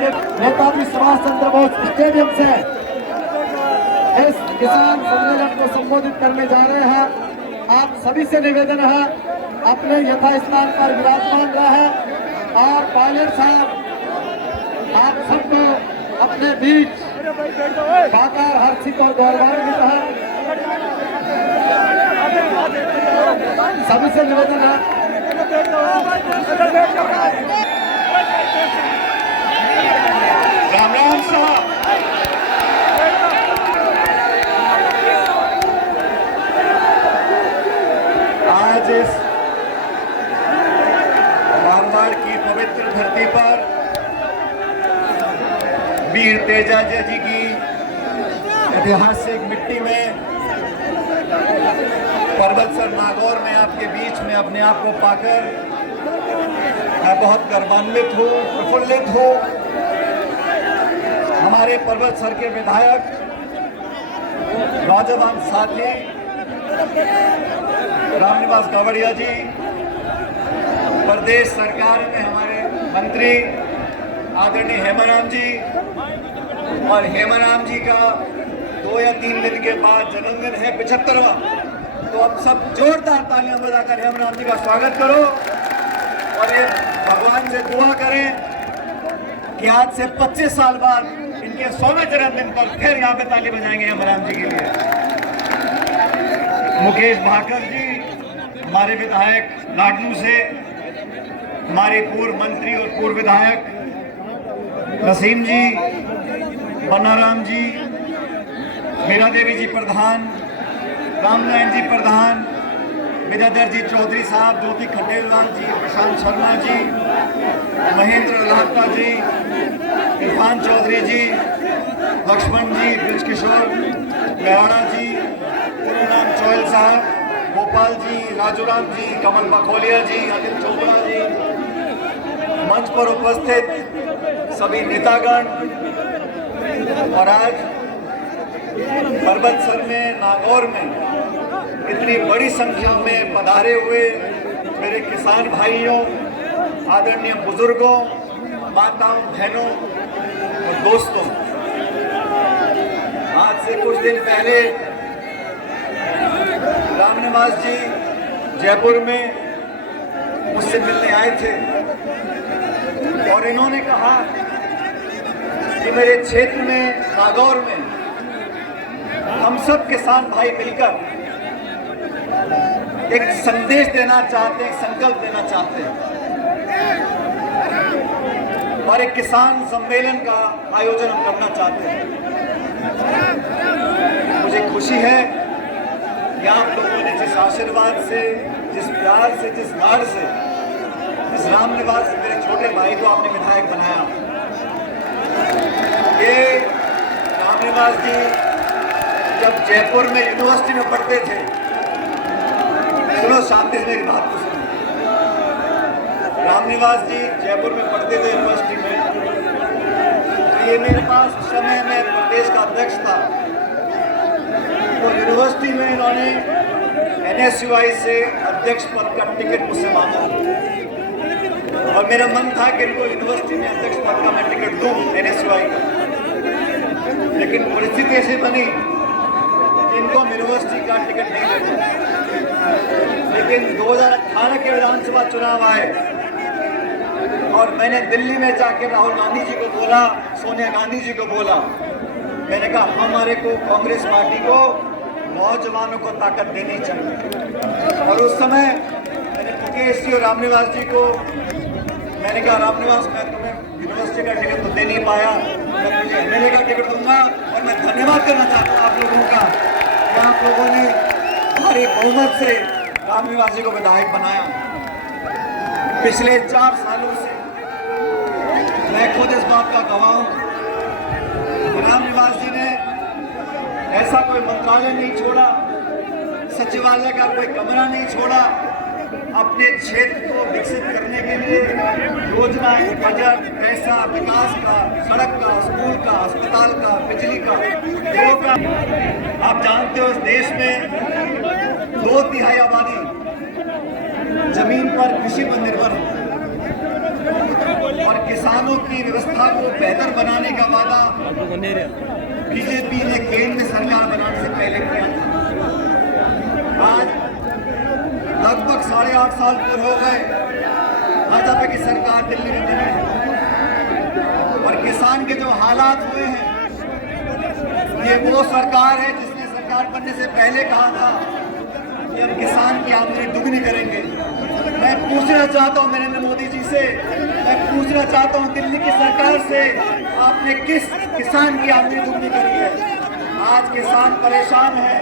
के नेताजी सुभाष चंद्र बोस स्टेडियम से इस किसान सम्मेलन को संबोधित करने जा रहे हैं। आप सभी से निवेदन है अपने यथास्थान पर विराजमान रहे और पायलट साहब आप सबको अपने बीच साकार हर्षित और गौरवान्वित है। सभी से निवेदन है। राम राम साहब, आज इस मारवाड़ की पवित्र धरती पर वीर तेजाजी जी की ऐतिहासिक मिट्टी में पर्वतसर नागौर में आपके बीच में अपने आप को पाकर मैं बहुत गर्वान्वित हूँ, प्रफुल्लित हूँ। हमारे पर्वतसर के विधायक नौजवान साथी रामनिवास गावड़िया जी, प्रदेश सरकार में हमारे मंत्री आदरणीय हेमाराम जी, और हेमाराम जी का 2 या 3 दिन के बाद जन्मदिन है 75वां। तो आप सब जोरदार तालियां बजाकर हेमाराम जी का स्वागत करो और ये भगवान से दुआ करें कि आज से 25 साल बाद इनके 100वें जन्मदिन पर फिर यहाँ पे ताली बजाएंगे हेमाराम जी के लिए। मुकेश भाकर जी हमारे विधायक लाडनू से, हमारे पूर्व मंत्री और पूर्व विधायक नसीम जी, बनाराम जी, मीरा देवी जी प्रधान, रामनारायण जी प्रधान, विद्याधर जी चौधरी साहब, ज्योति खंडेलवाल जी, प्रशांत शर्मा जी, महेंद्र लाहता जी, इरफान चौधरी जी, लक्ष्मण जी, ब्रिज किशोर गयाड़ा जी, पूर्णाम चौहल साहब, गोपाल जी, राजूराम जी, कमल बखोलिया जी, अनिल चोपड़ा जी, मंच पर उपस्थित सभी नेतागण और आज पर्वतसर में नागौर में इतनी बड़ी संख्या में पधारे हुए मेरे किसान भाइयों, आदरणीय बुजुर्गों, माताओं, बहनों और दोस्तों, आज से कुछ दिन पहले रामनिवास जी जयपुर में मुझसे मिलने आए थे और इन्होंने कहा कि मेरे क्षेत्र में नागौर में हम सब किसान भाई मिलकर एक संदेश देना चाहते हैं, संकल्प देना चाहते हैं और एक किसान सम्मेलन का आयोजन हम करना चाहते हैं। मुझे खुशी है कि आप लोगों ने जिस आशीर्वाद से, जिस प्यार से, जिस लाड से इस रामनिवास मेरे छोटे भाई को आपने विधायक बनाया। ये रामनिवास जी जब जयपुर में यूनिवर्सिटी में पढ़ते थे, सुनो शांति से मेरी बात को सुनो। रामनिवास जी जयपुर में पढ़ते थे यूनिवर्सिटी में, तो ये मेरे पास उस समय में प्रदेश का अध्यक्ष था। तो यूनिवर्सिटी में इन्होंने NSUI से अध्यक्ष पद का टिकट मुझसे मांगा और मेरा मन था कि इनको यूनिवर्सिटी में अध्यक्ष पद का मैं टिकट दूं NSUI का, लेकिन परिस्थिति ऐसी बनी कि इनको यूनिवर्सिटी का टिकट नहीं मिला। लेकिन 2018 के विधानसभा चुनाव आए और मैंने दिल्ली में जाके राहुल गांधी जी को बोला, सोनिया गांधी जी को बोला, मैंने कहा हमारे को कांग्रेस पार्टी को नौजवानों को ताकत देनी चाहिए। और उस समय मैंने मुकेश जी और रामनिवास जी को मैंने कहा, रामनिवास मैं तुम्हें यूनिवर्सिटी का टिकट तो दे नहीं पाया, मैं तुझे MLA का टिकट दूंगा। और मैं धन्यवाद करना चाहता हूँ आप लोगों का कि आप लोगों ने भारी बहुमत से रामनिवास जी को विधायक बनाया। पिछले 4 सालों से मैं खुद इस बात का गवाह हूँ, रामनिवास जी ने ऐसा कोई मंत्रालय नहीं छोड़ा, सचिवालय का कोई कमरा नहीं छोड़ा, अपने क्षेत्र को विकसित करने के लिए योजनाएं, बजट, पैसा, विकास का, सड़क का, स्कूल का, अस्पताल का, बिजली का, रोड का। आप जानते हो इस देश में 2/3 आबादी जमीन पर कृषि पर निर्भर है। और किसानों की व्यवस्था को बेहतर बनाने का वादा बीजेपी ने केंद्र में सरकार बनाने से पहले किया था। आज लगभग 8.5 साल पूरे हो गए भाजपा की सरकार दिल्ली में बनी है, और किसान के जो हालात हुए हैं, ये वो सरकार है जिसने सरकार बनने से पहले कहा था कि हम किसान की आमदनी दुगनी करेंगे। मैं पूछना चाहता हूं नरेंद्र मोदी जी से, मैं पूछना चाहता हूं दिल्ली की सरकार से, आपने किस किसान की आमदनी दुगनी करी है? आज किसान परेशान है,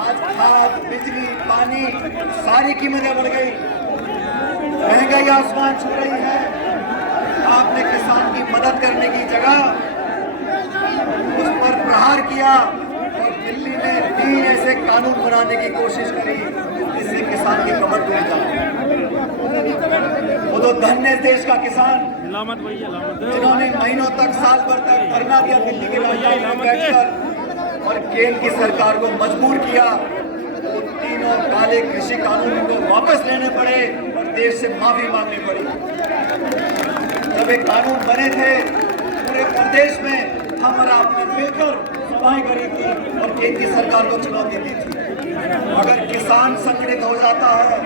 आज खाद, बिजली, पानी सारी कीमतें बढ़ गई, महंगाई आसमान छू रही है। आपने किसान की मदद करने की जगह उस पर प्रहार किया और दिल्ली में 3 ऐसे कानून बनाने की कोशिश करी जिससे किसान की कमर टूट जाए। वो तो धन्य देश का किसान जिन्होंने महीनों तक, साल भर तक धरना दिया दिल्ली के राजधानी में बैठकर और केंद्र की सरकार को मजबूर किया। वो तीनों काले कृषि कानूनों को वापस लेने पड़े और देश से माफी मांगनी पड़ी। जब ये कानून बने थे पूरे प्रदेश में हम और आपने मिलकर सभाएं करी थी और केंद्र की सरकार को चुनौती दी थी। अगर किसान संगठित हो जाता है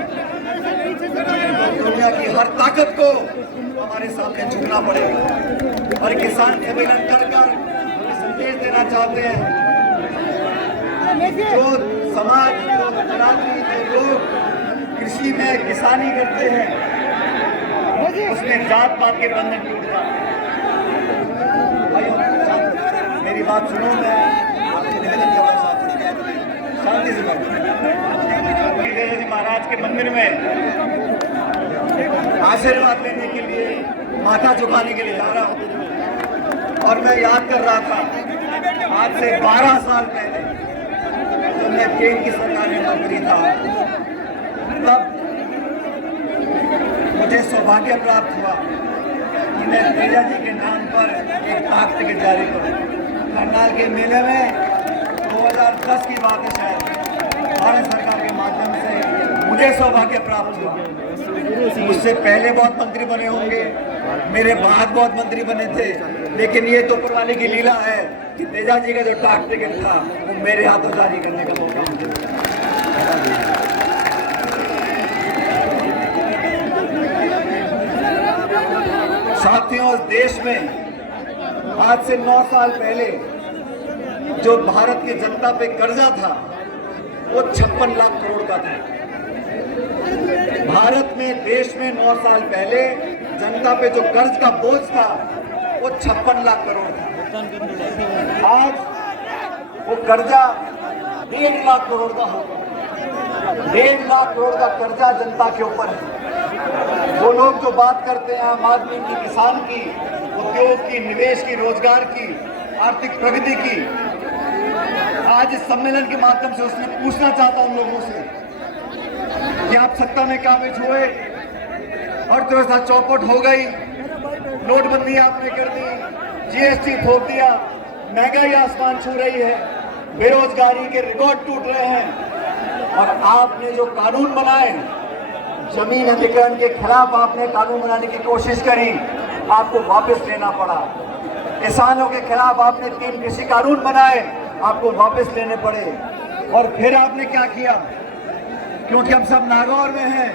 तो दुनिया की हर ताकत को हमारे सामने झुकना पड़ेगा। और किसान सम्मेलन कर संदेश देना चाहते हैं, जो समाज, जो बिरादरी, जो लोग कृषि में किसानी करते हैं उसमें जात पात के बंधन टूट जाते हैं। मेरी बात सुनो, मैं आपसे निवेदन कर रहा हूँ, शांति से बैठो। महाराज के मंदिर में आशीर्वाद लेने के लिए, माथा झुकाने के लिए जा रहा हूँ। और मैं याद कर रहा था आज से 12 साल पहले जब मैं केंद्र की सरकार में मंत्री था, तब मुझे सौभाग्य प्राप्त हुआ कि मैं तेजा जी के नाम पर एक डाक टिकट जारी करूं। करनाल के मेले में 2010 की बात है, शायद भारत सरकार के माध्यम से मुझे सौभाग्य प्राप्त हुआ। मुझसे पहले बहुत मंत्री बने होंगे, मेरे बाद बहुत मंत्री बने थे, लेकिन ये तो ऊपर वाले की लीला है कि तेजा जी का जो डाक टिकट था वो मेरे हाथों जारी करने का मौका मुझे। साथियों, इस देश में आज से 9 साल पहले जो भारत की जनता पे कर्जा था वो 56 लाख करोड़ का था। भारत में, देश में 9 साल पहले जनता पे जो कर्ज का बोझ था वो 56 लाख करोड़ था। आज वो कर्जा 1.5 लाख करोड़ का होगा। 1.5 लाख करोड़ का कर्जा जनता के ऊपर है। वो लोग जो बात करते हैं आम आदमी की, किसान की, उद्योग की, निवेश की, रोजगार की, आर्थिक प्रगति की, आज इस सम्मेलन के माध्यम से उसने पूछना चाहता हूं लोगों से कि आप सत्ता में काबिज हुए, अर्थव्यवस्था चौपट हो गई, नोटबंदी आपने कर दी, जीएसटी थोप दिया, महंगाई आसमान छू रही है, बेरोजगारी के रिकॉर्ड टूट रहे हैं, और आपने जो कानून बनाए, जमीन अधिग्रहण के खिलाफ आपने कानून बनाने की कोशिश करी, आपको वापस लेना पड़ा। किसानों के खिलाफ आपने 3 कृषि कानून बनाए, आपको वापस लेने पड़े। और फिर आपने क्या किया, क्योंकि हम सब नागौर में हैं,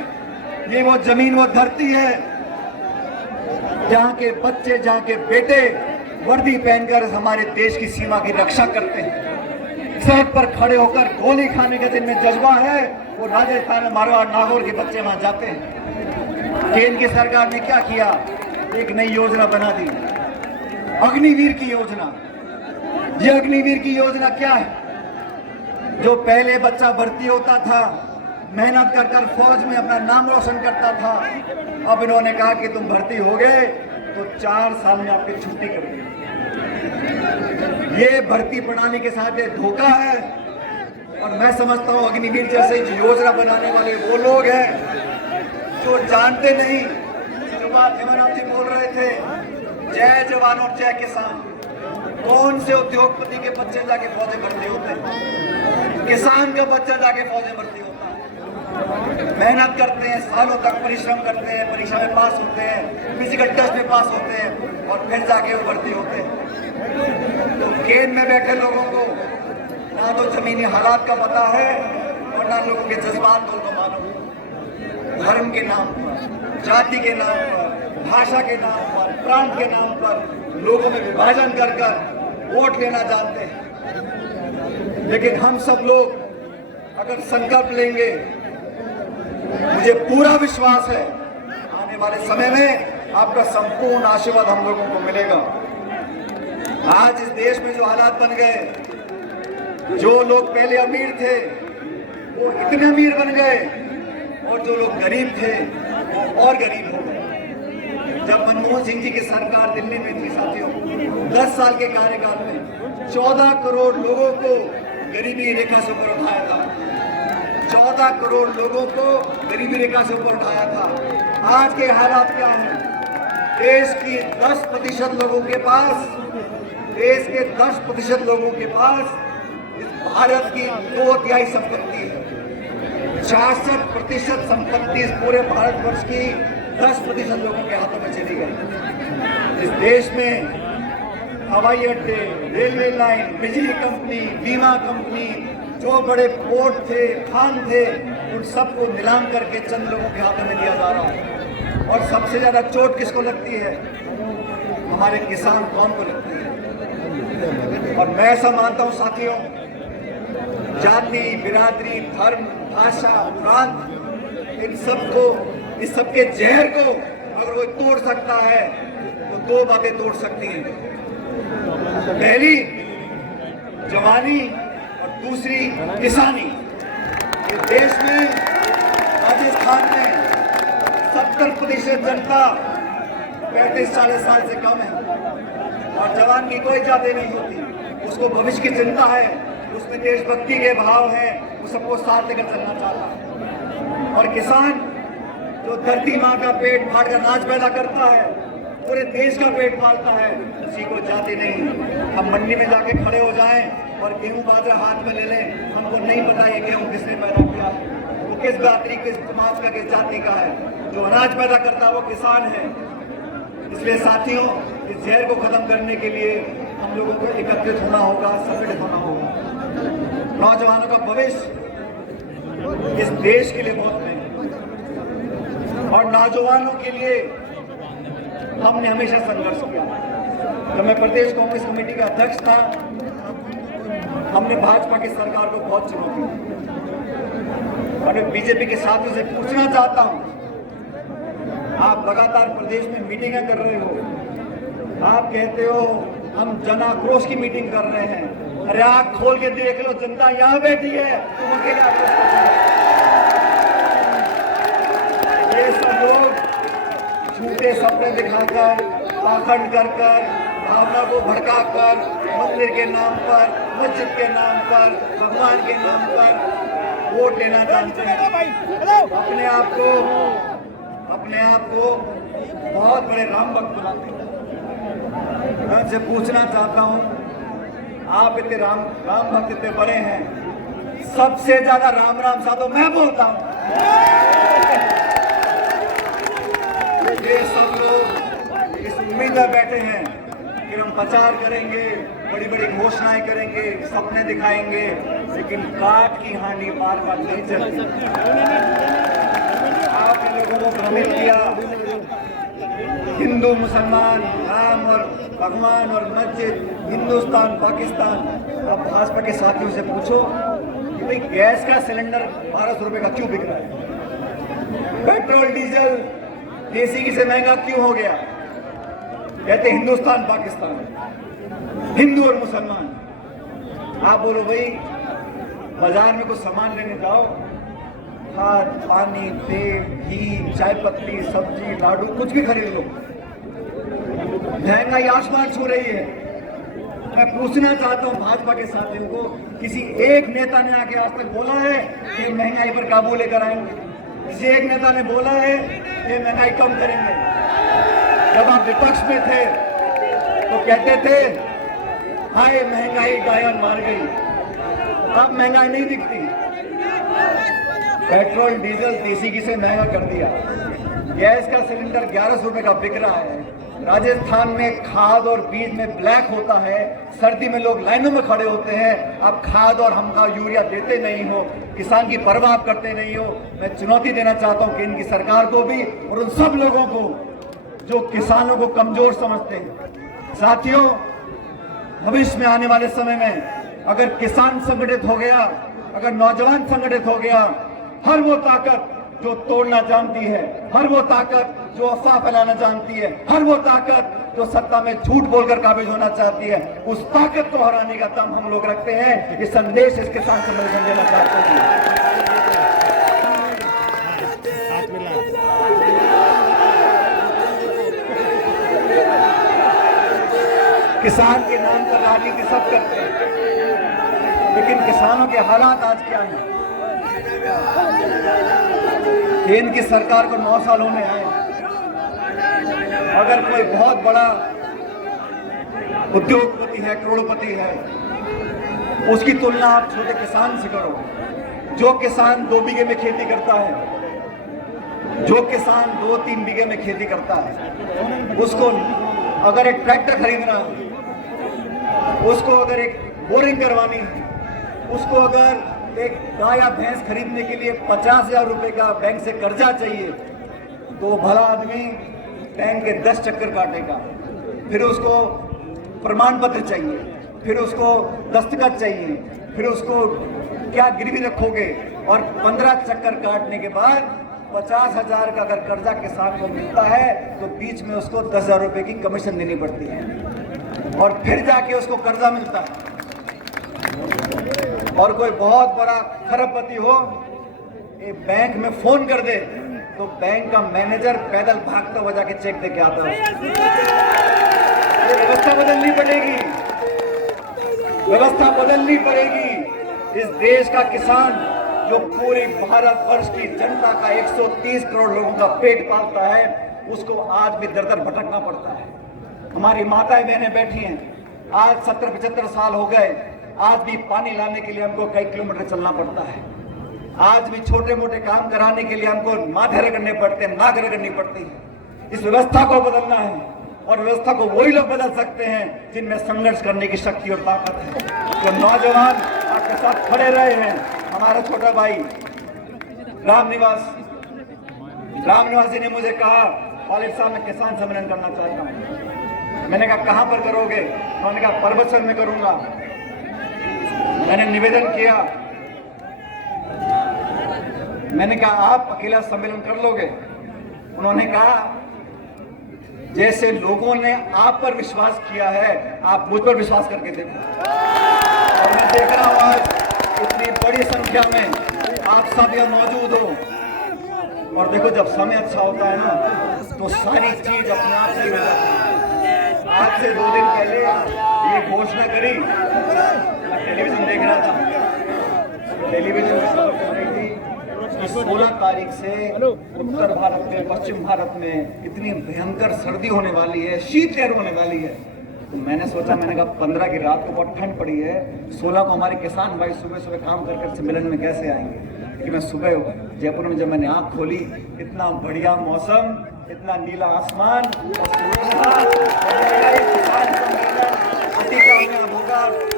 ये वो जमीन, वो धरती है जहाँ के बच्चे, जहाँ के बेटे वर्दी पहनकर हमारे देश की सीमा की रक्षा करते हैं। सड़क पर खड़े होकर गोली खाने के दिन में जज्बा है, वो राजस्थान में मारवाड़, नागौर के बच्चे वहां जाते हैं। केंद्र की सरकार ने क्या किया, एक नई योजना बना दी, अग्निवीर की योजना। ये अग्निवीर की योजना क्या है, जो पहले बच्चा भर्ती होता था, मेहनत कर कर फौज में अपना नाम रोशन करता था, अब इन्होंने कहा कि तुम भर्ती हो गए तो 4 साल में आपकी छुट्टी कर दी। ये भर्ती प्रणाली के साथ एक धोखा है, और मैं समझता हूँ अग्निवीर जैसे योजना बनाने वाले वो लोग हैं जो जानते नहीं। जो बात हेमंत जी बोल रहे थे, जय जवान और जय किसान, कौन से उद्योगपति के बच्चे जाके फौजें भर्ती होते हैं? किसान का बच्चा जाके फौजें भर्ती होता है। मेहनत करते हैं, सालों तक परिश्रम करते हैं, परीक्षा में पास होते हैं, फिजिकल टेस्ट में पास होते हैं और फिर जाके वो भर्ती होते हैं। तो केंद्र में बैठे लोगों को ना तो जमीनी हालात का पता है और ना लोगों के जज्बात को मालूम। धर्म के नाम पर, जाति के नाम पर, भाषा के नाम पर, प्रांत के नाम पर लोगों में विभाजन कर कर वोट लेना जानते हैं। लेकिन हम सब लोग अगर संकल्प लेंगे, मुझे पूरा विश्वास है आने वाले समय में आपका संपूर्ण आशीर्वाद हम लोगों को मिलेगा। आज इस देश में जो हालात बन गए, जो लोग पहले अमीर थे वो इतने अमीर बन गए और जो लोग गरीब थे वो और गरीब हो गए। जब मनमोहन सिंह जी की सरकार दिल्ली में थी साथियों, 10 साल के कार्यकाल में 14 करोड़ लोगों को गरीबी रेखा से ऊपर उठाया था। 14 करोड़ लोगों को गरीबी रेखा से ऊपर उठाया था। आज के हालात क्या हैं? देश की 10% लोगों के पास, देश के 10% लोगों के पास इस भारत की 2/3 संपत्ति है। 66% संपत्ति इस पूरे भारतवर्ष की 10% लोगों के हाथों में चली गई। इस देश में हवाई अड्डे, रेलवे लाइन, बिजली कंपनी, बीमा कंपनी, जो बड़े पोर्ट थे, खान थे, उन सबको नीलाम करके चंद लोगों के हाथों में दिया जा रहा है। और सबसे ज्यादा चोट किसको लगती है? हमारे किसान कौम को लगती है। और मैं ऐसा मानता हूं साथियों, जाति, बिरादरी, धर्म, भाषा, प्रांत, इन सबको, इस सबके जहर को अगर वो तोड़ सकता है तो 2 बातें तोड़ सकती हैं। पहली जवानी और दूसरी किसानी। इस देश में, राजस्थान में 70% जनता 35-40 साल से कम है और जवान की कोई जाति नहीं होती। उसको भविष्य की चिंता है, उसमें देशभक्ति के भाव है, वो सबको साथ लेकर चलना चाहता है। और किसान जो धरती माँ का पेट फाड़ कर अनाज पैदा करता है, पूरे देश का पेट पालता है, किसी को जाति नहीं। हम मंडी में जाके खड़े हो जाएं और गेहूं बाजरा हाथ में ले लें, हमको नहीं पता ये गेहूं किसने पैदा किया है, वो किस जाति, किस समाज का, किस जाति का है। जो अनाज पैदा करता है वो किसान है। इसलिए साथियों, इस जहर को खत्म करने के लिए हम लोगों को एकत्रित होना होगा, संगठित होना होगा। नौजवानों का भविष्य इस देश के लिए बहुत है और नौजवानों के लिए हमने हमेशा संघर्ष किया। जब मैं प्रदेश कांग्रेस कमेटी का अध्यक्ष था, हमने भाजपा की सरकार को बहुत चुनौती दी। और मैं बीजेपी के साथियों से पूछना चाहता हूं, आप लगातार प्रदेश में मीटिंगें कर रहे हो, आप कहते हो हम जन आक्रोश की मीटिंग कर रहे हैं। अरे आँख खोल के देख लो, जनता यहाँ बैठी है, तुम अकेले आक्रोश कर रहे हो। ये सब लोग झूठे सपने दिखाकर, पाखंड कर कर, भावना को भड़काकर, मंदिर के नाम पर, मस्जिद के नाम पर, भगवान के नाम पर वोट लेना जानते हैं। अपने आप को बहुत बड़े राम भक्त बनाते हैं। मैं आपसे पूछना चाहता हूं, आप इतने राम भक्त इतने बड़े हैं, सबसे ज्यादा राम राम साधो मैं बोलता हूं। ये सब लोग इस उम्मीद में बैठे हैं कि हम प्रचार करेंगे, बड़ी बड़ी घोषणाएं करेंगे, सपने दिखाएंगे, लेकिन काट की हांडी बार बार नहीं चलती। आपने लोगों को भ्रमित किया, हिंदू मुसलमान, राम और भगवान और मस्जिद, हिंदुस्तान पाकिस्तान। अब भाजपा के साथियों से पूछो कि भाई गैस का सिलेंडर 1200 रुपए का क्यों बिक रहा है? पेट्रोल डीजल देसी घी से महंगा क्यों हो गया? कहते हिंदुस्तान पाकिस्तान, हिंदू और मुसलमान। आप बोलो भाई, बाजार में कुछ सामान लेने जाओ, खाद, पानी, तेल, घी, चाय पत्ती, सब्जी, लाडू, कुछ भी खरीद लो, महंगाई आसमान छू रही है। मैं पूछना चाहता हूं भाजपा के साथियों को, किसी एक नेता ने आके आज तक बोला है कि महंगाई पर काबू लेकर आएंगे? किसी एक नेता ने बोला है कि महंगाई कम करेंगे? जब आप विपक्ष में थे तो कहते थे हाय महंगाई गायन मार गई। अब महंगाई नहीं दिखती। पेट्रोल डीजल देसी से महंगा कर दिया। गैस का सिलेंडर 1100 रुपए का बिक रहा है। राजस्थान में खाद और बीज में ब्लैक होता है, सर्दी में लोग लाइनों में खड़े होते हैं। आप खाद और हमका यूरिया देते नहीं हो, किसान की परवाह आप करते नहीं हो। मैं चुनौती देना चाहता हूं कि इनकी सरकार को भी और उन सब लोगों को जो किसानों को कमजोर समझते हैं। साथियों, भविष्य में आने वाले समय में अगर किसान संगठित हो गया, अगर नौजवान संगठित हो गया, हर वो ताकत जो तोड़ना जानती है, हर वो ताकत जो अफवाह फैलाना जानती है, हर वो ताकत जो सत्ता में झूठ बोलकर काबिज होना चाहती है, उस ताकत को हराने का दम हम लोग रखते हैं। ये संदेश इस किसान सम्मेलन देना चाहते हैं। किसान के नाम पर राजनीति सब करते हैं, लेकिन किसानों के हालात आज क्या हैं? केंद्र की सरकार को 9 साल होने आए। अगर कोई बहुत बड़ा उद्योगपति है, करोड़पति है, उसकी तुलना आप छोटे किसान से करो। जो किसान 2 बीघे में खेती करता है, जो किसान 2-3 बीघे में खेती करता है, उसको अगर एक ट्रैक्टर खरीदना, उसको अगर एक बोरिंग करवानी है, उसको अगर एक गाय या भैंस खरीदने के लिए 50,000 रुपए का बैंक से कर्जा चाहिए, तो भला आदमी बैंक के 10 चक्कर काटेगा। फिर उसको प्रमाण पत्र चाहिए, फिर उसको दस्तखत चाहिए, फिर उसको क्या गिरवी रखोगे, और 15 चक्कर काटने के बाद 50,000 का अगर कर्जा किसान को मिलता है तो बीच में उसको 10,000 रुपए की कमीशन देनी पड़ती है, और फिर जाके उसको कर्जा मिलता है। और कोई बहुत बड़ा खरबपति हो, ये बैंक में फोन कर दे तो बैंक का मैनेजर पैदल भागता हुआ जाके चेक देके आता है। ये व्यवस्था बदलनी पड़ेगी, व्यवस्था बदलनी पड़ेगी। इस देश का किसान जो पूरी भारत वर्ष की जनता का 130 करोड़ लोगों का पेट पालता है, उसको आज भी दर दर भटकना पड़ता है। हमारी माताएं बहनें बैठी हैं, आज 70-75 साल हो गए, आज भी पानी लाने के लिए हमको कई किलोमीटर चलना पड़ता है। आज भी छोटे मोटे काम कराने के लिए हमको माथे रगड़ने पड़ते हैं, नाक रगड़नी पड़ती है। इस व्यवस्था को बदलना है, और व्यवस्था को वही लोग बदल सकते हैं जिनमें संघर्ष करने की शक्ति और ताकत है। जो नौजवान आपके साथ खड़े रहे हैं, हमारा छोटा भाई रामनिवास जी ने मुझे कहा, वालिद साहब मैं किसान सम्मेलन करना चाहता हूँ। मैंने कहा कहाँ पर करोगे? उन्होंने कहा परबतसर में करूंगा। मैंने निवेदन किया, मैंने कहा आप अकेला सम्मेलन कर लोगे? उन्होंने कहा जैसे लोगों ने आप पर विश्वास किया है, आप मुझ पर विश्वास करके देखो। और मैं देख रहा हूं आज इतनी बड़ी संख्या में आप सब यहाँ मौजूद हो। और देखो, जब समय अच्छा होता है ना, तो सारी चीज अपने आप सही हो जाती है। आज से 2 दिन पहले ये घोषणा करी, टेलीविजन देख रहा था, टेलीविजन में खबर कर रही थी कि 16 तारीख से उत्तर भारत में, पश्चिम भारत में इतनी भयंकर सर्दी होने वाली है, शीतलहर होने वाली है। तो मैंने सोचा, मैंने कहा 15 की रात को बहुत ठंड पड़ी है, 16 को हमारे किसान भाई सुबह सुबह काम कर सम्मेलन में कैसे आएंगे। कि मैं सुबह जयपुर में जब मैंने आँख खोली, इतना बढ़िया मौसम, इतना नीला आसमान,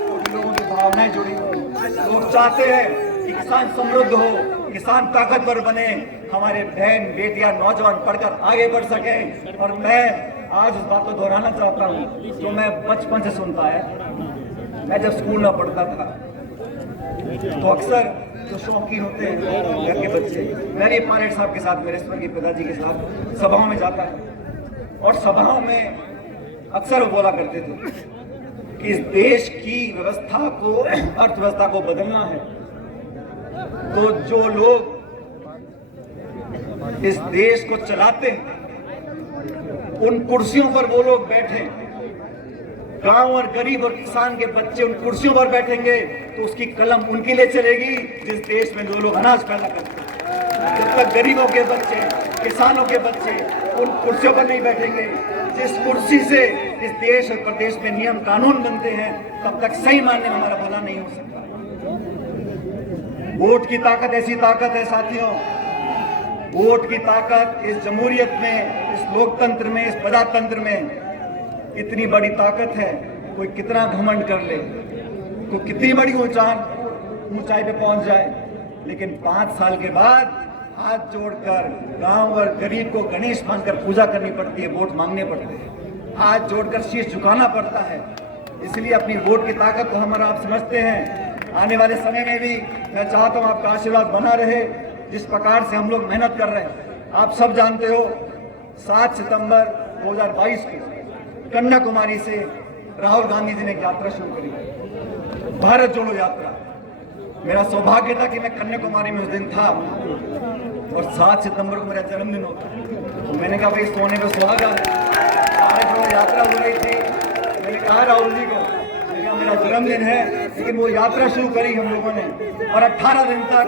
और लोगों की भावनाएं जुड़ी हुई। लोग चाहते हैं कि किसान समृद्ध हो, किसान ताकतवर बने, हमारे बहन बेटियां नौजवान पढ़कर आगे बढ़ सके। और मैं आज उस बात को दोहराना चाहता हूँ जो मैं बचपन से सुनता है। मैं जब स्कूल में पढ़ता था तो अक्सर जो शौकीन होते हैं घर के बच्चे, मैं भी पायलट साहब के साथ, मेरे स्वर्गीय पिताजी के साथ सभाओं में जाता था, और सभाओं में अक्सर वो बोला करते थे कि इस देश की व्यवस्था को, अर्थव्यवस्था को बदलना है तो जो लोग इस देश को चलाते हैं उन कुर्सियों पर वो लोग बैठे। गांव और गरीब और किसान के बच्चे उन कुर्सियों पर बैठेंगे तो उसकी कलम उनके लिए चलेगी जिस देश में जो लोग अनाज पैदा करते हैं। जब तक गरीबों के बच्चे, किसानों के बच्चे उन कुर्सियों पर नहीं बैठेंगे, जिस कुर्सी से इस देश और प्रदेश में नियम कानून बनते हैं, तब तक सही मायने में हमारा भला नहीं हो सकता। वोट की ताकत ऐसी ताकत है साथियों, वोट की ताकत इस जमहूरियत में, इस लोकतंत्र में, इस प्रजातंत्र में इतनी बड़ी ताकत है। कोई कितना घमंड कर ले, कोई कितनी बड़ी ऊंचाई पे पहुंच जाए, लेकिन 5 साल के बाद हाथ जोड़कर गांव और गरीब को गणेश मानकर पूजा करनी पड़ती है, वोट मांगने पड़ते हैं, हाथ जोड़कर शीश झुकाना पड़ता है। इसलिए अपनी वोट की ताकत को हम आप समझते हैं। आने वाले समय में भी मैं चाहता हूं आपका आशीर्वाद बना रहे। जिस प्रकार से हम लोग मेहनत कर रहे हैं, आप सब जानते हो 7 सितंबर 2022 को कन्याकुमारी से राहुल गांधी जी ने एक यात्रा शुरू करी, भारत जोड़ो यात्रा। मेरा सौभाग्य था कि मैं कन्याकुमारी में उस दिन था और 7 सितंबर को मेरा जन्मदिन होता। तो मैंने कहा भाई सोने को सुहागा, भारत जोड़ो यात्रा हो रही थी। मैंने कहा राहुल जी को, मेरा जन्मदिन है, लेकिन वो यात्रा शुरू करी हम लोगों ने और 18 दिन तक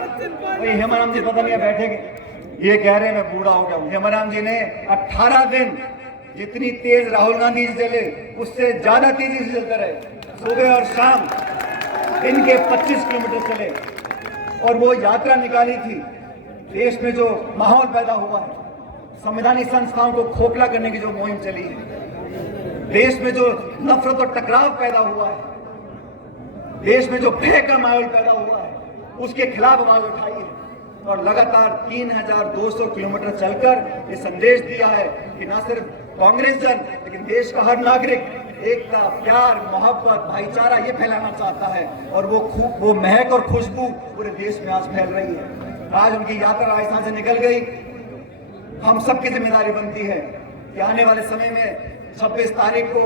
वही हेमाराम जी पता नहीं बैठे, ये कह रहे हैं मैं बूढ़ा हो गया हूं। हेमाराम जी ने 18 दिन जितनी तेज राहुल गांधी जी चले उससे ज्यादा तेजी से चलते रहे, सुबह और शाम दिन के 25 किलोमीटर चले और वो यात्रा निकाली थी। देश में जो माहौल पैदा हुआ है, संवैधानिक संस्थाओं को खोखला करने की जो मुहिम चली है, देश में जो नफरत और टकराव पैदा हुआ है, देश में जो भय का माहौल पैदा हुआ है, उसके खिलाफ आवाज उठाई है और लगातार 3200 किलोमीटर चलकर ये संदेश दिया है कि न सिर्फ कांग्रेस जन लेकिन देश का हर नागरिक एकता, प्यार, मोहब्बत, भाईचारा ये फैलाना चाहता है और वो महक और खुशबू पूरे देश में आज फैल रही है। आज उनकी यात्रा राजस्थान से निकल गई। हम सबकी जिम्मेदारी बनती है कि आने वाले समय में 26 तारीख को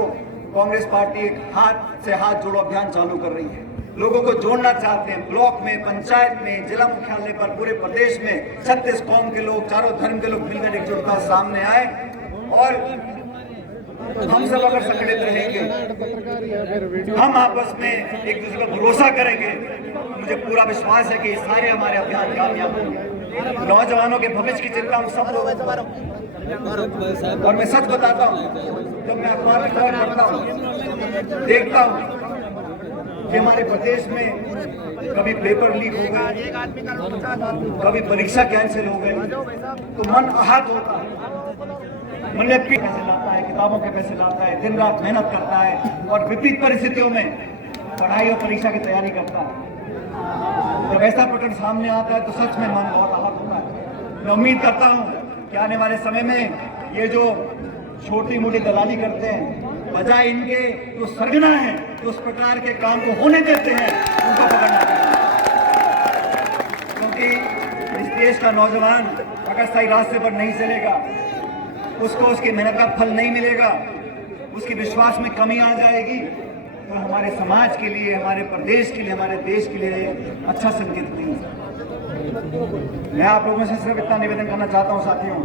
कांग्रेस पार्टी एक हाथ से हाथ जोड़ो अभियान चालू कर रही है। लोगों को जोड़ना चाहते हैं, ब्लॉक में, पंचायत में, जिला मुख्यालय पर, पूरे प्रदेश में 36 कौम के लोग, चारों धर्म के लोग मिलकर एकजुटता सामने आए और हम सब अगर संगठित रहेंगे, हम आपस में एक दूसरे पर भरोसा करेंगे, मुझे पूरा विश्वास है कि सारे हमारे अभियान कामयाब होंगे। नौजवानों के भविष्य की चिंता हम सब लोगों को, और मैं सच बताता हूँ, जब मैं अखबार में खबर पढ़ता हूँ, देखता हूँ कि हमारे प्रदेश में कभी पेपर लीक हो गए, कभी परीक्षा कैंसिल हो गई, तो मन आहत होता है। मन में पैसे लाता है, किताबों के पैसे लाता है, दिन रात मेहनत करता है और विपरीत परिस्थितियों में पढ़ाई और परीक्षा की तैयारी करता है। जब ऐसा प्रकरण सामने आता है तो सच में मन बहुत आहत होता है। मैं उम्मीद करता हूँ कि आने वाले समय में ये जो छोटी मोटी दलाली करते हैं, बजाय इनके जो सरगना है, जो उस प्रकार के काम को होने देते हैं, उनको पकड़ना चाहिए। क्योंकि इस देश का नौजवान अगर सही रास्ते पर नहीं चलेगा, उसको उसकी मेहनत का फल नहीं मिलेगा, उसकी विश्वास में कमी आ जाएगी, तो हमारे समाज के लिए, हमारे प्रदेश के लिए, हमारे देश के लिए अच्छा संकेत नहीं है। मैं आप लोगों से सिर्फ इतना निवेदन करना चाहता हूं साथियों,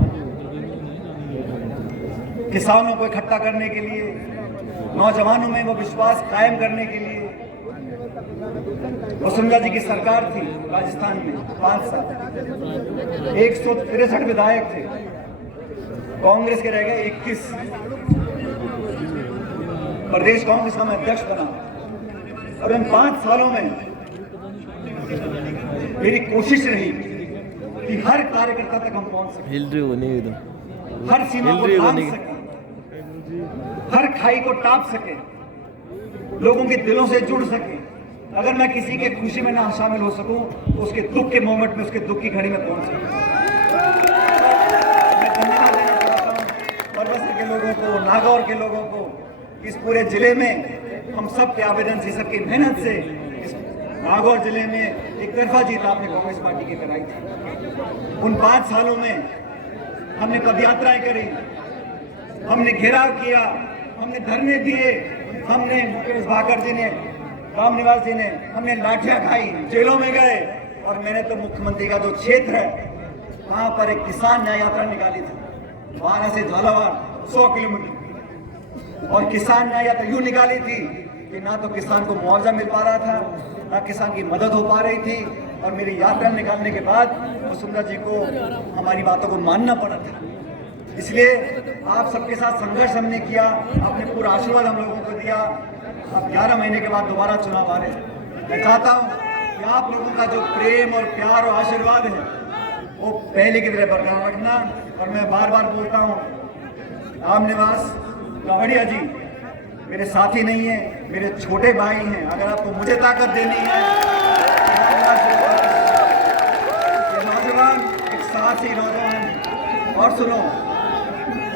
किसानों को इकट्ठा करने के लिए, नौजवानों में वो विश्वास कायम करने के लिए, वसुंधरा जी की सरकार थी राजस्थान में 5 साल, 163 विधायक थे, कांग्रेस के रह गए 21। प्रदेश कांग्रेस का मैं अध्यक्ष बना और इन 5 सालों में मेरी कोशिश रही कि हर कार्यकर्ता तक हम पहुंच सके, हर सीमा को लांघ सके, हर खाई को टाप सके, लोगों के दिलों से जुड़ सके। अगर मैं किसी के खुशी में ना शामिल हो सकूं तो उसके दुख के मोमेंट में, उसके दुख की घड़ी में पहुंच सकूं। मैं धन्यवाद देना चाहता हूं परबसर के लोगों को, नागौर के लोगों को। इस पूरे जिले में हम सब के आवेदन से, सबकी मेहनत से इस नागौर जिले में एक तरफा जीत आपने कांग्रेस पार्टी की कराई थी। उन 5 सालों में हमने पदयात्राएं करी, हमने घेराव किया, हमने धरने दिए, हमने मुकेश भाकर जी ने, राम निवास जी ने, हमने लाठियां खाई, जेलों में गए और मैंने तो मुख्यमंत्री का जो क्षेत्र है वहां पर एक किसान न्याय यात्रा निकाली थी, वहां से झालावाड़ 100 किलोमीटर, और किसान न्याय यात्रा यूं निकाली थी कि ना तो किसान को मुआवजा मिल पा रहा था, ना किसान की मदद हो पा रही थी। और मेरी यात्रा निकालने के बाद वसुंधरा जी को हमारी बातों को मानना पड़ा था। इसलिए आप सबके साथ संघर्ष हमने किया, आपने पूरा आशीर्वाद हम लोगों को दिया। अब 11 महीने के बाद दोबारा चुनाव आ रहे हैं। मैं चाहता हूं कि आप लोगों का जो प्रेम और प्यार और आशीर्वाद है वो पहले की तरह बरकरार रखना। और मैं बार बार बोलता हूँ, रामनिवास गावड़िया जी मेरे साथी नहीं है, मेरे छोटे भाई हैं। अगर आपको मुझे ताकत देनी है, ये नौजवान एक साहसी नौजवान। और सुनो,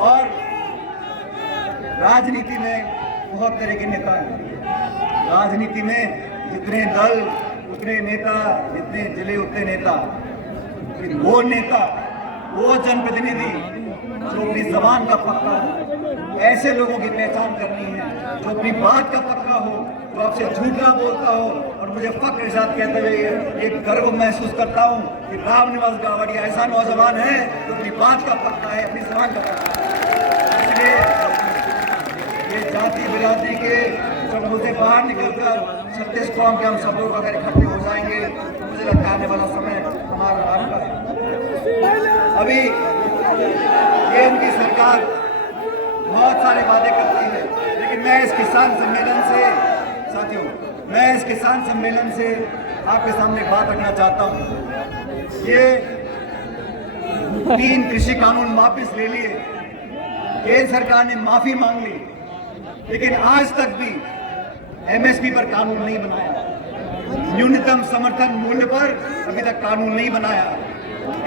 और राजनीति में बहुत तरह के नेता हैं। राजनीति में जितने दल उतने नेता, जितने जिले उतने नेता। वो नेता, वो जनप्रतिनिधि जो अपनी जबान का पक्का हो, ऐसे लोगों की पहचान करनी है जो अपनी बात का पक्का हो, जो आपसे झूठ ना बोलता हो। और मुझे फख्र के साथ कहते हुए एक गर्व महसूस करता हूँ कि रामनिवास गावड़िया ऐसा नौजवान है जो अपनी बात का पक्का है, अपनी जबान का पक्का है। इसलिए ये जाति बिरादरी के जंगल से बाहर निकलकर 36 कौम के हम सब लोग अगर इकट्ठे हो जाएंगे तो मुझे लगता है आने वाला समय हमारा आपका है। अभी ये उनकी सरकार बहुत सारे वादे करती है, लेकिन मैं इस किसान सम्मेलन से, साथियों, मैं इस किसान सम्मेलन से आपके सामने एक बात रखना चाहता हूँ। ये 3 कृषि कानून वापस ले लिए, केंद्र सरकार ने माफी मांग ली, लेकिन आज तक भी एमएसपी पर कानून नहीं बनाया। न्यूनतम समर्थन मूल्य पर अभी तक कानून नहीं बनाया।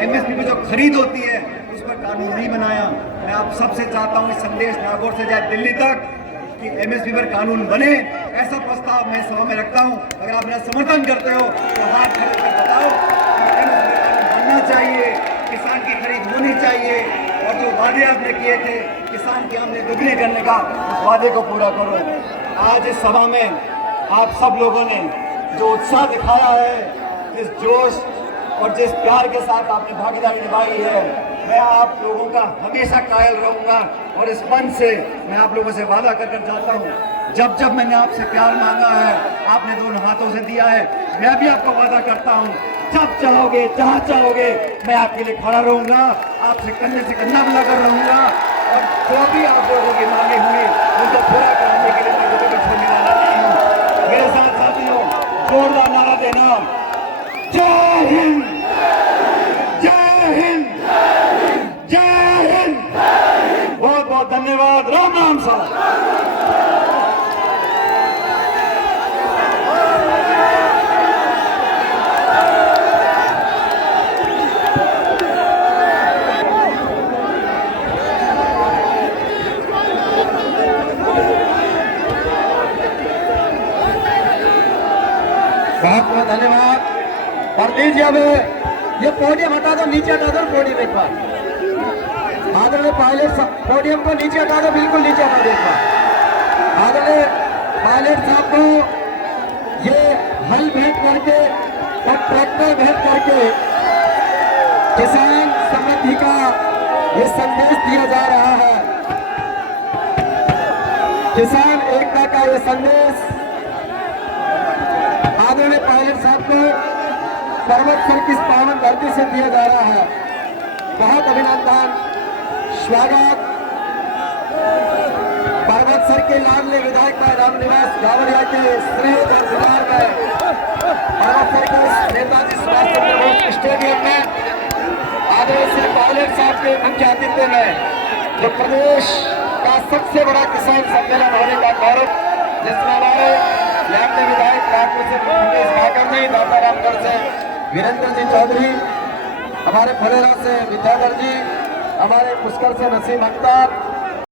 एमएसपी पर जो खरीद होती है उस पर कानून नहीं बनाया। मैं आप सबसे चाहता हूं, इस संदेश नागौर से जाए दिल्ली तक कि एमएसपी पर कानून बने। ऐसा प्रस्ताव मैं सभा में रखता हूं। अगर आप मेरा समर्थन करते हो तो हाथ खड़े कर बताओ बनना चाहिए, किसान की खरीद होनी चाहिए, और जो वादे आपने किए थे किसान की आमदनी दुगनी करने का, उस वादे को पूरा करो। आज इस सभा में आप सब लोगों ने जो उत्साह दिखाया है, जिस जोश और जिस प्यार के साथ आपने भागीदारी निभाई है, मैं आप लोगों का हमेशा कायल रहूंगा। और इस मंच से मैं आप लोगों से वादा कर जाता हूं, जब जब मैंने आपसे प्यार मांगा है आपने दोनों हाथों से दिया है। मैं भी आपको वादा करता हूं, जब चाहोगे जहां चाहोगे मैं आपके लिए खड़ा रहूंगा, आपसे कंधे से कंधा मिलाकर रहूंगा। और जो भी आप लोगों की मांगे हुई उनको पूरा करने के लिए मैं कभी छोड़ने वाला नहीं हूं। मेरे साथ साथियों, जोरदार नारा देना, जय हिंद, जय हिंद, जय हिंद। बहुत बहुत धन्यवाद। राम राम साहब। बहुत बहुत धन्यवाद। और लीजिए अब ये पोडियम हटा दो, नीचे हटा दो पोडियम एक बार। आदरणीय पायलट पोडियम को नीचे हटा दो, बिल्कुल नीचे हटा दो एक बार। आदरणीय पायलट साहब को ये हल भेंट करके और ट्रैक्टर भेंट करके किसान समृद्धि का ये संदेश दिया जा रहा है। किसान एकता का ये संदेश आदरणीय पायलट साहब को पर्वत सर की इस पावन धरती से दिया जा रहा है। बहुत अभिनंदन, स्वागत। पर्वत सर के लाडले विधायक रामनिवास गावड़िया के स्नेह दरबार में पर्वत सर के नेताजी सुभाष चंद्र बोस स्टेडियम में आदरणीय श्री पायलट साहब के मुख्य आतिथ्य में जो प्रदेश का सबसे बड़ा किसान सम्मेलन होने का गौरव, जिसमें हमारे लाडले विधायक कानपुर से मुकेश भाकर जी, दातारामगढ़ से वीरेंद्र जी चौधरी, हमारे फलेरा से विद्याधर जी, हमारे पुष्कर से नसीम अख्तर,